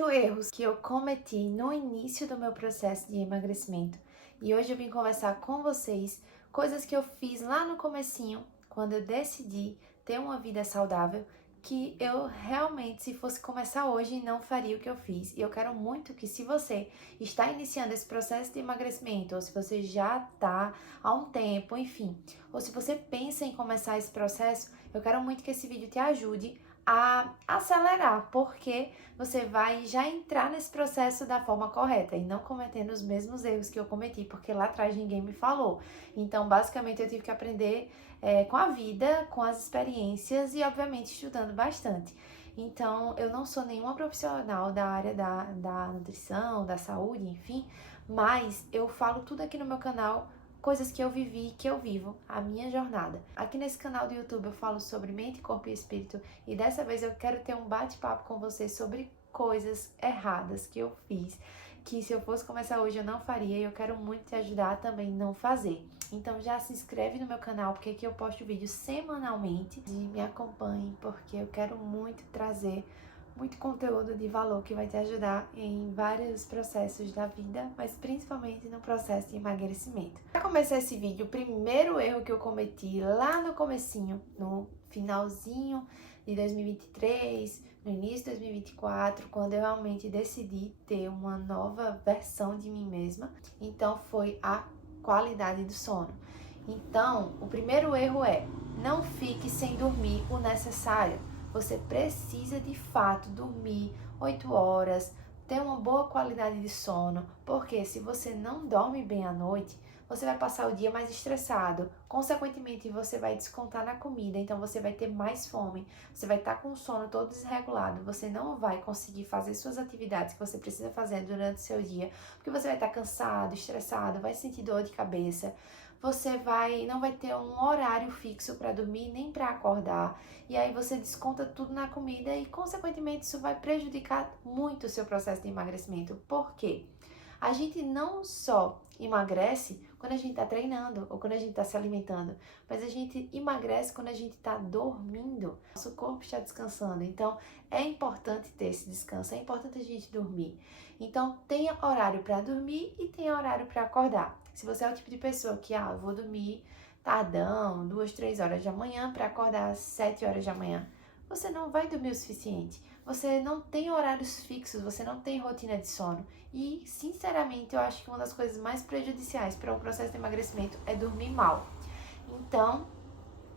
8 erros que eu cometi no início do meu processo de emagrecimento. E hoje eu vim conversar com vocês coisas que eu fiz lá no comecinho, quando eu decidi ter uma vida saudável, que eu realmente, se fosse começar hoje, não faria o que eu fiz. E eu quero muito que, se você está iniciando esse processo de emagrecimento, ou se você já está há um tempo, enfim, ou se você pensa em começar esse processo, eu quero muito que esse vídeo te ajude a acelerar, porque você vai já entrar nesse processo da forma correta e não cometendo os mesmos erros que eu cometi, porque lá atrás ninguém me falou. Então, basicamente, eu tive que aprender com a vida, com as experiências e, obviamente, estudando bastante. Então, eu não sou nenhuma profissional da área da nutrição, da saúde, enfim, mas eu falo tudo aqui no meu canal, coisas que eu vivi, que eu vivo, a minha jornada. Aqui nesse canal do YouTube eu falo sobre mente, corpo e espírito e dessa vez eu quero ter um bate-papo com vocês sobre coisas erradas que eu fiz, que se eu fosse começar hoje eu não faria e eu quero muito te ajudar a também não fazer. Então já se inscreve no meu canal, porque aqui eu posto vídeos semanalmente e me acompanhe, porque eu quero muito trazer muito conteúdo de valor que vai te ajudar em vários processos da vida, mas principalmente no processo de emagrecimento. Para começar esse vídeo, o primeiro erro que eu cometi lá no comecinho, no finalzinho de 2023, no início de 2024, quando eu realmente decidi ter uma nova versão de mim mesma, então foi a qualidade do sono. Então, o primeiro erro é: não fique sem dormir o necessário. Você precisa de fato dormir 8 horas, ter uma boa qualidade de sono, porque se você não dorme bem à noite, você vai passar o dia mais estressado, consequentemente você vai descontar na comida, então você vai ter mais fome, você vai estar com o sono todo desregulado, você não vai conseguir fazer suas atividades que você precisa fazer durante o seu dia, porque você vai estar cansado, estressado, vai sentir dor de cabeça. Você não vai ter um horário fixo para dormir nem para acordar. E aí você desconta tudo na comida e, consequentemente, isso vai prejudicar muito o seu processo de emagrecimento. Por quê? A gente não só emagrece quando a gente está treinando ou quando a gente está se alimentando, mas a gente emagrece quando a gente está dormindo. Nosso corpo está descansando, então é importante ter esse descanso, é importante a gente dormir. Então tenha horário para dormir e tenha horário para acordar. Se você é o tipo de pessoa que, eu vou dormir tardão, 2, 3 horas da manhã para acordar às 7 horas da manhã, você não vai dormir o suficiente. Você não tem horários fixos, você não tem rotina de sono. E, sinceramente, eu acho que uma das coisas mais prejudiciais para o processo de emagrecimento é dormir mal. Então,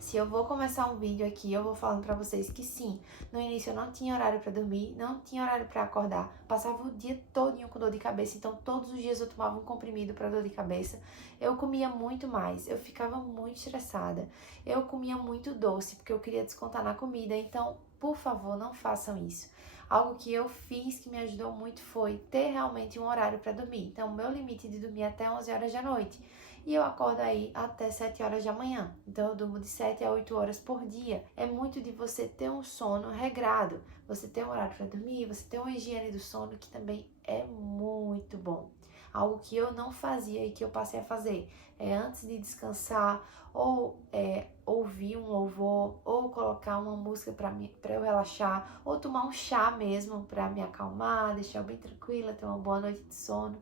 se eu vou começar um vídeo aqui, eu vou falando pra vocês que sim, no início eu não tinha horário pra dormir, não tinha horário pra acordar, passava o dia todinho com dor de cabeça, então todos os dias eu tomava um comprimido pra dor de cabeça, eu comia muito mais, eu ficava muito estressada, eu comia muito doce, porque eu queria descontar na comida, então, por favor, não façam isso. Algo que eu fiz que me ajudou muito foi ter realmente um horário pra dormir, então o meu limite de dormir até 11 horas da noite. E eu acordo aí até 7 horas da manhã. Então eu durmo de 7 a 8 horas por dia. É muito de você ter um sono regrado. Você ter um horário para dormir, você ter uma higiene do sono que também é muito bom. Algo que eu não fazia e que eu passei a fazer é, antes de descansar, ou ouvir um louvor, ou colocar uma música para eu relaxar, ou tomar um chá mesmo para me acalmar, deixar eu bem tranquila, ter uma boa noite de sono.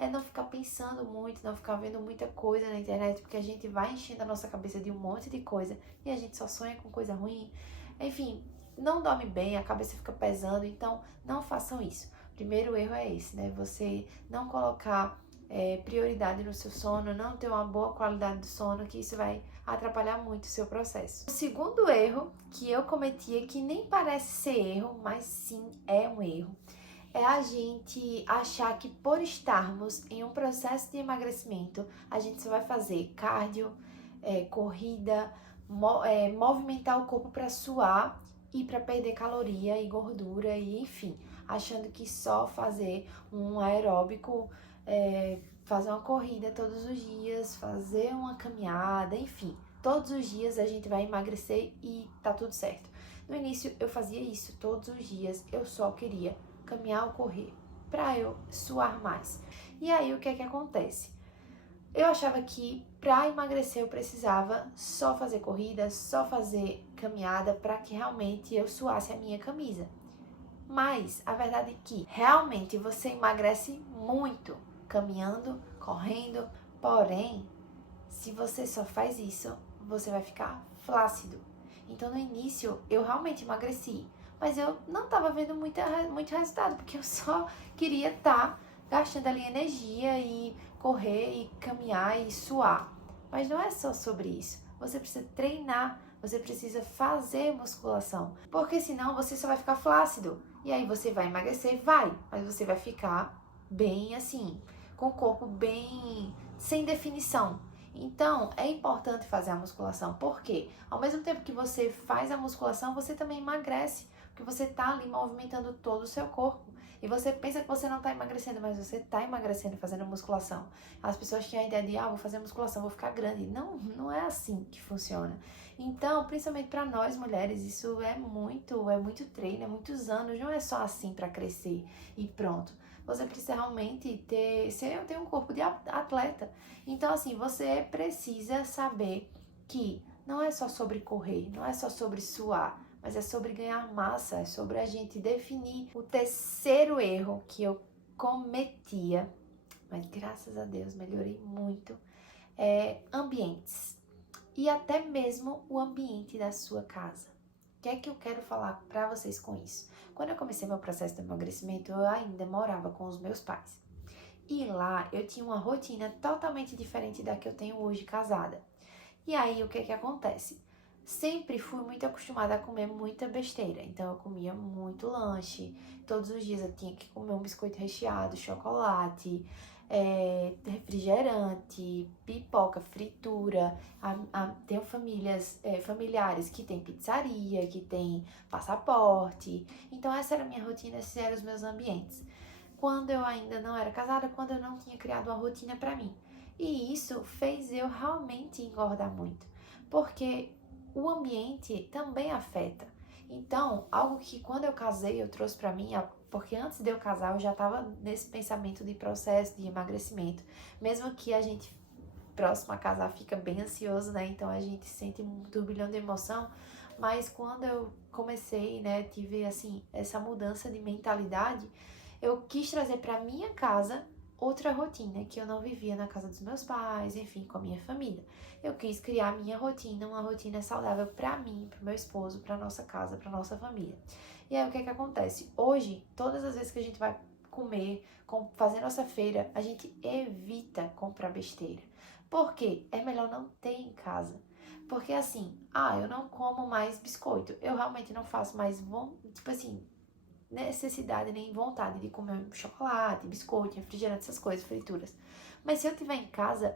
É não ficar pensando muito, não ficar vendo muita coisa na internet, porque a gente vai enchendo a nossa cabeça de um monte de coisa e a gente só sonha com coisa ruim. Enfim, não dorme bem, a cabeça fica pesando, então não façam isso. Primeiro erro é esse, né? Você não colocar prioridade no seu sono, não ter uma boa qualidade do sono, que isso vai atrapalhar muito o seu processo. O segundo erro que eu cometi, que nem parece ser erro, mas sim é um erro, é a gente achar que por estarmos em um processo de emagrecimento, a gente só vai fazer cardio, corrida, movimentar o corpo para suar e para perder caloria e gordura e enfim, achando que só fazer um aeróbico, fazer uma corrida todos os dias, fazer uma caminhada, enfim, todos os dias a gente vai emagrecer e tá tudo certo. No início eu fazia isso todos os dias, eu só queria caminhar ou correr, para eu suar mais. E aí o que é que acontece? Eu achava que para emagrecer eu precisava só fazer corrida, só fazer caminhada para que realmente eu suasse a minha camisa. Mas a verdade é que realmente você emagrece muito caminhando, correndo, porém, se você só faz isso, você vai ficar flácido. Então no início eu realmente emagreci, mas eu não estava vendo muito resultado, porque eu só queria estar gastando ali energia e correr e caminhar e suar. Mas não é só sobre isso. Você precisa treinar, você precisa fazer musculação, porque senão você só vai ficar flácido. E aí você vai emagrecer, vai, mas você vai ficar bem assim, com o corpo bem sem definição. Então, é importante fazer a musculação, porque ao mesmo tempo que você faz a musculação, você também emagrece, porque você está ali movimentando todo o seu corpo. E você pensa que você não está emagrecendo, mas você está emagrecendo fazendo musculação. As pessoas têm a ideia de, vou fazer musculação, vou ficar grande. Não, não é assim que funciona. Então, principalmente para nós mulheres, isso é muito treino, é muitos anos, não é só assim para crescer e pronto. Você precisa realmente ter um corpo de atleta. Então, assim, você precisa saber que não é só sobre correr, não é só sobre suar, mas é sobre ganhar massa, é sobre a gente definir. O terceiro erro que eu cometia, mas graças a Deus melhorei muito, é ambientes. E até mesmo o ambiente da sua casa. O que é que eu quero falar para vocês com isso? Quando eu comecei meu processo de emagrecimento, eu ainda morava com os meus pais. E lá eu tinha uma rotina totalmente diferente da que eu tenho hoje casada. E aí o que é que acontece? Sempre fui muito acostumada a comer muita besteira. Então eu comia muito lanche. Todos os dias eu tinha que comer um biscoito recheado, chocolate, refrigerante, pipoca, fritura. Tenho familiares que têm pizzaria, que têm passaporte. Então essa era a minha rotina, esses eram os meus ambientes. Quando eu ainda não era casada, quando eu não tinha criado uma rotina pra mim. E isso fez eu realmente engordar muito, porque o ambiente também afeta. Então, algo que quando eu casei eu trouxe pra mim, porque antes de eu casar eu já tava nesse pensamento de processo de emagrecimento, mesmo que a gente próximo a casar fica bem ansioso, né? Então a gente sente um turbilhão de emoção, mas quando eu comecei, né, tive assim essa mudança de mentalidade, eu quis trazer pra minha casa outra rotina que eu não vivia na casa dos meus pais, enfim, com a minha família. Eu quis criar minha rotina, uma rotina saudável pra mim, pro meu esposo, pra nossa casa, pra nossa família. E aí o que é que acontece? Hoje, todas as vezes que a gente vai comer, fazer nossa feira, a gente evita comprar besteira. Por quê? É melhor não ter em casa. Porque assim, eu não como mais biscoito. Eu realmente não faço mais, tipo assim, necessidade nem vontade de comer chocolate, biscoito, refrigerante, essas coisas, frituras. Mas se eu tiver em casa,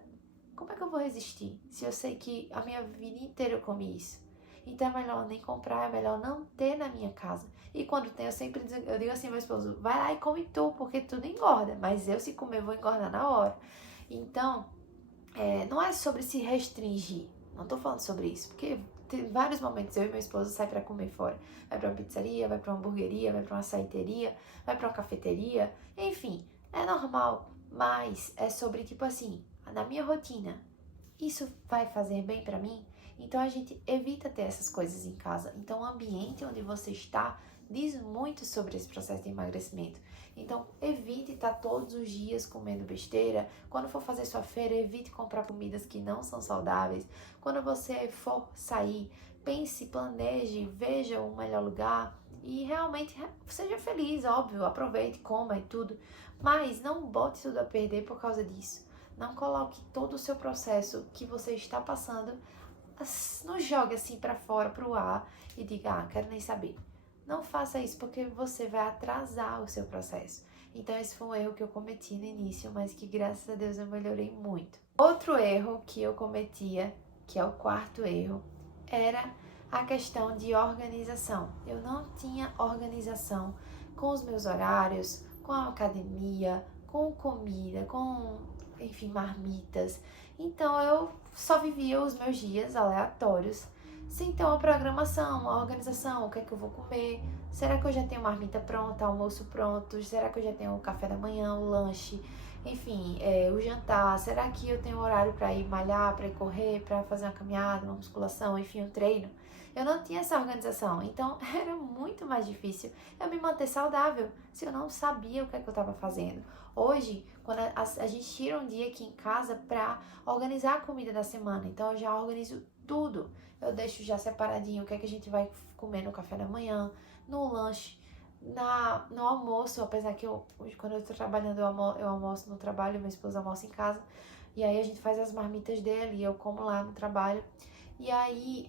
como é que eu vou resistir? Se eu sei que a minha vida inteira eu comi isso. Então é melhor nem comprar, é melhor não ter na minha casa. E quando tem, eu digo assim ao meu esposo, vai lá e come tu, porque tudo engorda. Mas eu, se comer, vou engordar na hora. Então, não é sobre se restringir. Não tô falando sobre isso, porque tem vários momentos eu e meu esposo sai pra comer fora. Vai pra uma pizzaria, vai pra uma hamburgueria, vai pra uma açaiteria, vai pra uma cafeteria. Enfim, é normal, mas é sobre, tipo assim, na minha rotina, isso vai fazer bem pra mim? Então a gente evita ter essas coisas em casa. Então o ambiente onde você está diz muito sobre esse processo de emagrecimento. Então evite estar todos os dias comendo besteira. Quando for fazer sua feira, evite comprar comidas que não são saudáveis. Quando você for sair, pense, planeje, veja um melhor lugar e realmente seja feliz, óbvio, aproveite, coma e tudo. Mas não bote tudo a perder por causa disso. Não coloque todo o seu processo que você está passando, não jogue assim pra fora, pro ar e diga, quero nem saber. Não faça isso porque você vai atrasar o seu processo. Então esse foi um erro que eu cometi no início, mas que graças a Deus eu melhorei muito. Outro erro que eu cometia, que é o quarto erro, era a questão de organização. Eu não tinha organização com os meus horários, com a academia, com comida, com, enfim, marmitas. Então eu só vivia os meus dias aleatórios, sem ter uma programação, uma organização, o que é que eu vou comer, será que eu já tenho marmita pronta, almoço pronto, será que eu já tenho o café da manhã, o lanche, enfim, o jantar, será que eu tenho horário para ir malhar, para ir correr, para fazer uma caminhada, uma musculação, enfim, um treino. Eu não tinha essa organização, então era muito mais difícil eu me manter saudável se eu não sabia o que é que eu estava fazendo. Hoje, quando a gente tira um dia aqui em casa para organizar a comida da semana, então eu já organizo tudo. Eu deixo já separadinho o que é que a gente vai comer no café da manhã, no lanche, no almoço, apesar que quando eu tô trabalhando, eu almoço no trabalho, meu esposo almoça em casa, e aí a gente faz as marmitas dele e eu como lá no trabalho. E aí,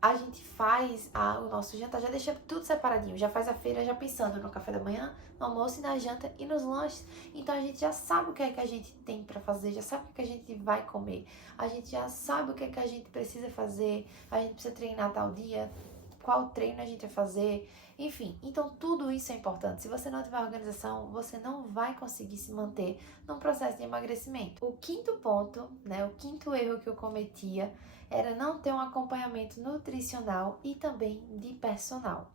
a gente faz o nosso jantar, já deixa tudo separadinho, já faz a feira já pensando no café da manhã, no almoço e na janta e nos lanches. Então a gente já sabe o que é que a gente tem pra fazer, já sabe o que a gente vai comer, a gente já sabe o que é que a gente precisa fazer, a gente precisa treinar tal dia, qual treino a gente vai fazer, enfim. Então tudo isso é importante. Se você não tiver organização, você não vai conseguir se manter num processo de emagrecimento. O quinto ponto, né, o quinto erro que eu cometia era não ter um acompanhamento nutricional e também de personal.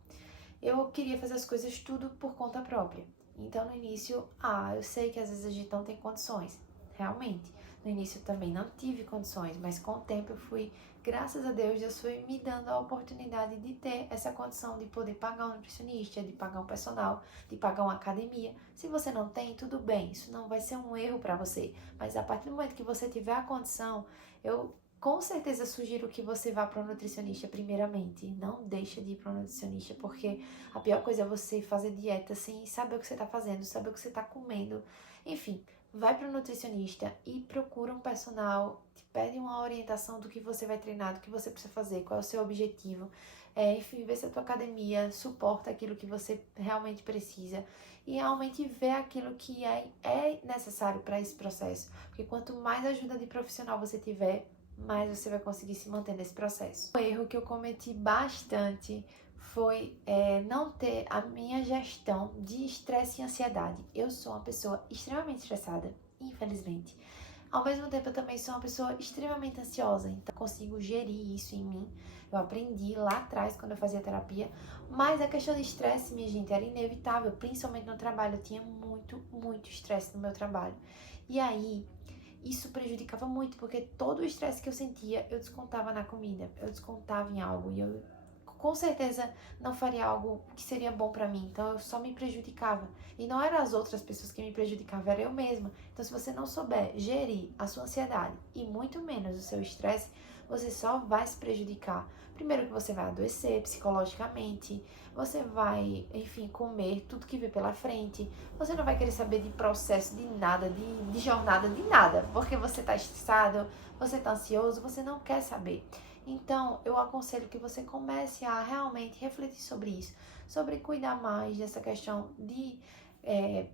Eu queria fazer as coisas tudo por conta própria. Então no início, eu sei que às vezes a gente não tem condições, realmente. No início eu também não tive condições, mas com o tempo eu fui, graças a Deus, Deus foi me dando a oportunidade de ter essa condição de poder pagar um nutricionista, de pagar um personal, de pagar uma academia. Se você não tem, tudo bem, isso não vai ser um erro para você. Mas a partir do momento que você tiver a condição, eu com certeza sugiro que você vá para um nutricionista primeiramente. Não deixa de ir para um nutricionista, porque a pior coisa é você fazer dieta sem saber o que você está fazendo, saber o que você está comendo. Enfim, vai para um nutricionista e procura um personal, te pede uma orientação do que você vai treinar, do que você precisa fazer, qual é o seu objetivo. Enfim, vê se a tua academia suporta aquilo que você realmente precisa e realmente ver aquilo que é necessário para esse processo. Porque quanto mais ajuda de profissional você tiver, mais você vai conseguir se manter nesse processo. O erro que eu cometi bastante foi não ter a minha gestão de estresse e ansiedade. Eu sou uma pessoa extremamente estressada, infelizmente. Ao mesmo tempo, eu também sou uma pessoa extremamente ansiosa, então consigo gerir isso em mim. Eu aprendi lá atrás, quando eu fazia terapia, mas a questão de estresse, minha gente, era inevitável, principalmente no trabalho. Eu tinha muito, muito estresse no meu trabalho. E aí, isso prejudicava muito, porque todo o estresse que eu sentia, eu descontava na comida, eu descontava em algo, e eu com certeza não faria algo que seria bom pra mim, então eu só me prejudicava. E não eram as outras pessoas que me prejudicavam, era eu mesma. Então se você não souber gerir a sua ansiedade e muito menos o seu estresse, você só vai se prejudicar. Primeiro que você vai adoecer psicologicamente, você vai, enfim, comer tudo que vê pela frente, você não vai querer saber de processo, de nada, de jornada, de nada, porque você tá estressado, você tá ansioso, você não quer saber. Então, eu aconselho que você comece a realmente refletir sobre isso, sobre cuidar mais dessa questão de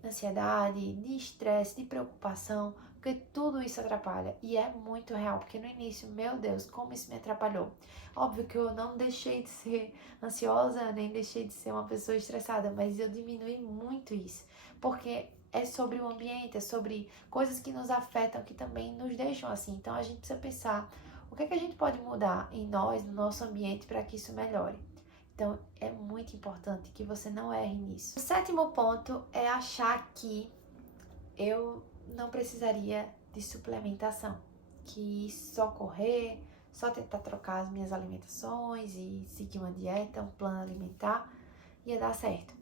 ansiedade, de estresse, de preocupação, porque tudo isso atrapalha e é muito real, porque no início, meu Deus, como isso me atrapalhou. Óbvio que eu não deixei de ser ansiosa, nem deixei de ser uma pessoa estressada, mas eu diminui muito isso, porque é sobre o ambiente, é sobre coisas que nos afetam, que também nos deixam assim. Então a gente precisa pensar o que é que a gente pode mudar em nós, no nosso ambiente, para que isso melhore. Então, é muito importante que você não erre nisso. O sétimo ponto é achar que eu não precisaria de suplementação, que só correr, só tentar trocar as minhas alimentações e seguir uma dieta, um plano alimentar, ia dar certo.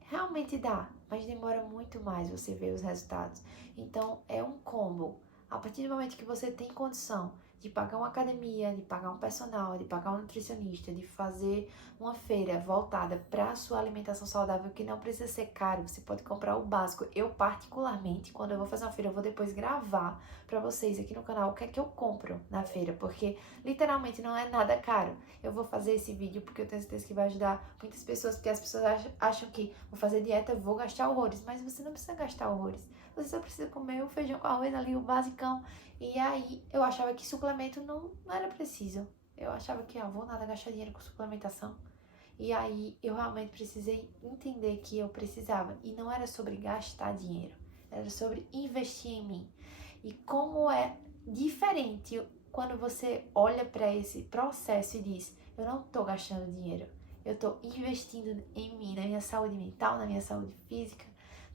Realmente dá, mas demora muito mais você ver os resultados. Então, é um combo. A partir do momento que você tem condição de pagar uma academia, de pagar um personal, de pagar um nutricionista, de fazer uma feira voltada para a sua alimentação saudável, que não precisa ser caro, você pode comprar o básico. Eu, particularmente, quando eu vou fazer uma feira, eu vou depois gravar para vocês aqui no canal o que é que eu compro na feira, porque literalmente não é nada caro. Eu vou fazer esse vídeo porque eu tenho certeza que vai ajudar muitas pessoas, porque as pessoas acham que vou fazer dieta, vou gastar horrores, mas você não precisa gastar horrores. Você só precisa comer o feijão com arroz ali, o basicão. E aí, eu achava que suplemento não era preciso. Eu achava que, vou nada gastar dinheiro com suplementação. E aí, eu realmente precisei entender que eu precisava. E não era sobre gastar dinheiro, era sobre investir em mim. E como é diferente quando você olha para esse processo e diz, eu não tô gastando dinheiro, eu tô investindo em mim, na minha saúde mental, na minha saúde física,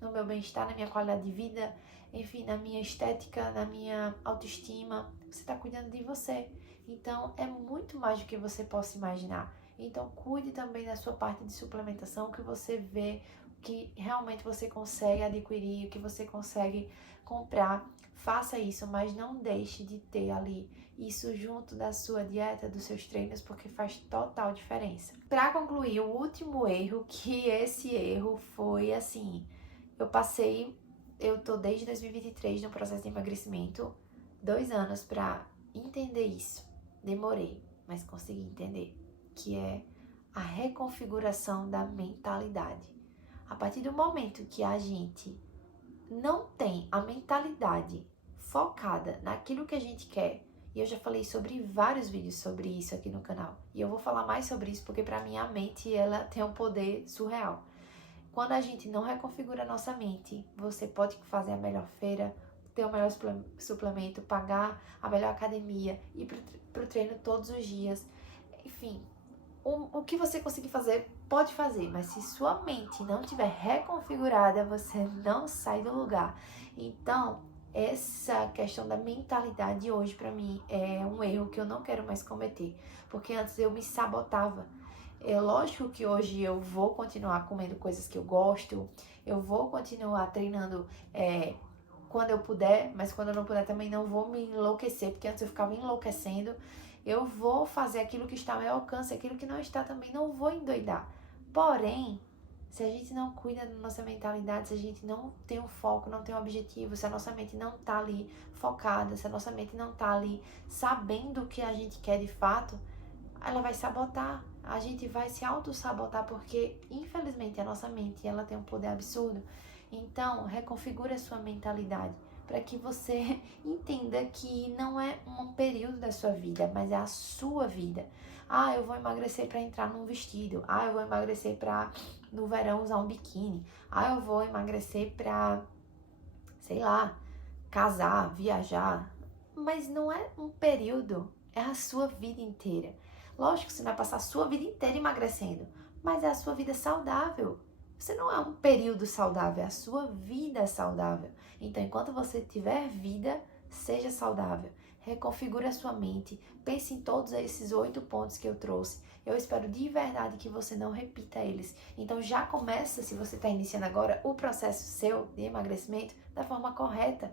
no meu bem-estar, na minha qualidade de vida, enfim, na minha estética, na minha autoestima. Você está cuidando de você. Então, é muito mais do que você possa imaginar. Então, cuide também da sua parte de suplementação, que você vê que realmente você consegue adquirir, o que você consegue comprar. Faça isso, mas não deixe de ter ali isso junto da sua dieta, dos seus treinos, porque faz total diferença. Para concluir, o último erro, que esse erro foi assim, eu tô desde 2023 no processo de emagrecimento, 2 anos para entender isso. Demorei, mas consegui entender, que é a reconfiguração da mentalidade. A partir do momento que a gente não tem a mentalidade focada naquilo que a gente quer, e eu já falei sobre vários vídeos sobre isso aqui no canal, e eu vou falar mais sobre isso porque para mim a mente ela tem um poder surreal. Quando a gente não reconfigura a nossa mente, você pode fazer a melhor feira, ter o melhor suplemento, pagar a melhor academia, ir pro treino todos os dias, enfim, o que você conseguir fazer, pode fazer, mas se sua mente não estiver reconfigurada, você não sai do lugar. Então, essa questão da mentalidade hoje, pra mim, é um erro que eu não quero mais cometer, porque antes eu me sabotava. É lógico que hoje eu vou continuar comendo coisas que eu gosto, eu vou continuar treinando quando eu puder, mas quando eu não puder também não vou me enlouquecer, porque antes eu ficava enlouquecendo. Eu vou fazer aquilo que está ao meu alcance, aquilo que não está também não vou endoidar. Porém, se a gente não cuida da nossa mentalidade, se a gente não tem um foco, não tem um objetivo, se a nossa mente não tá ali focada, se a nossa mente não tá ali sabendo o que a gente quer de fato, ela vai sabotar. A gente vai se auto-sabotar porque, infelizmente, a nossa mente ela tem um poder absurdo. Então, reconfigure a sua mentalidade para que você entenda que não é um período da sua vida, mas é a sua vida. Ah, eu vou emagrecer para entrar num vestido. Ah, eu vou emagrecer para no verão usar um biquíni. Ah, eu vou emagrecer para, sei lá, casar, viajar. Mas não é um período, é a sua vida inteira. Lógico que você vai passar a sua vida inteira emagrecendo, mas é a sua vida saudável. Você não é um período saudável, é a sua vida saudável. Então, enquanto você tiver vida, seja saudável. Reconfigure a sua mente. Pense em todos esses 8 pontos que eu trouxe. Eu espero de verdade que você não repita eles. Então, já começa, se você está iniciando agora, o processo seu de emagrecimento da forma correta.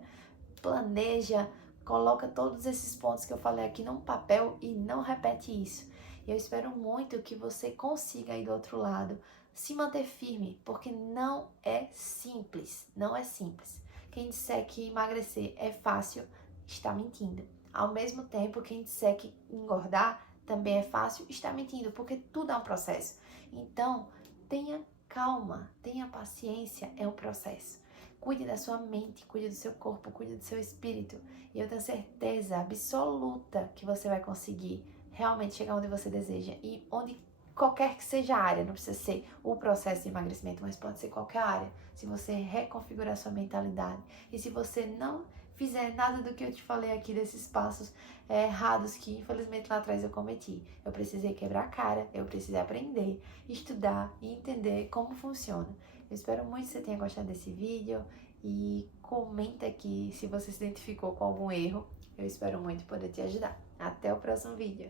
Planeja, coloca todos esses pontos que eu falei aqui num papel e não repete isso. Eu espero muito que você consiga aí do outro lado se manter firme, porque não é simples, não é simples. Quem disser que emagrecer é fácil, está mentindo. Ao mesmo tempo, quem disser que engordar também é fácil, está mentindo, porque tudo é um processo. Então, tenha calma, tenha paciência, é um processo. Cuide da sua mente, cuide do seu corpo, cuide do seu espírito. E eu tenho certeza absoluta que você vai conseguir realmente chegar onde você deseja. E onde qualquer que seja a área, não precisa ser o processo de emagrecimento, mas pode ser qualquer área. Se você reconfigurar sua mentalidade. E se você não fizer nada do que eu te falei aqui, desses passos errados que infelizmente lá atrás eu cometi. Eu precisei quebrar a cara, eu precisei aprender, estudar e entender como funciona. Eu espero muito que você tenha gostado desse vídeo e comenta aqui se você se identificou com algum erro. Eu espero muito poder te ajudar. Até o próximo vídeo.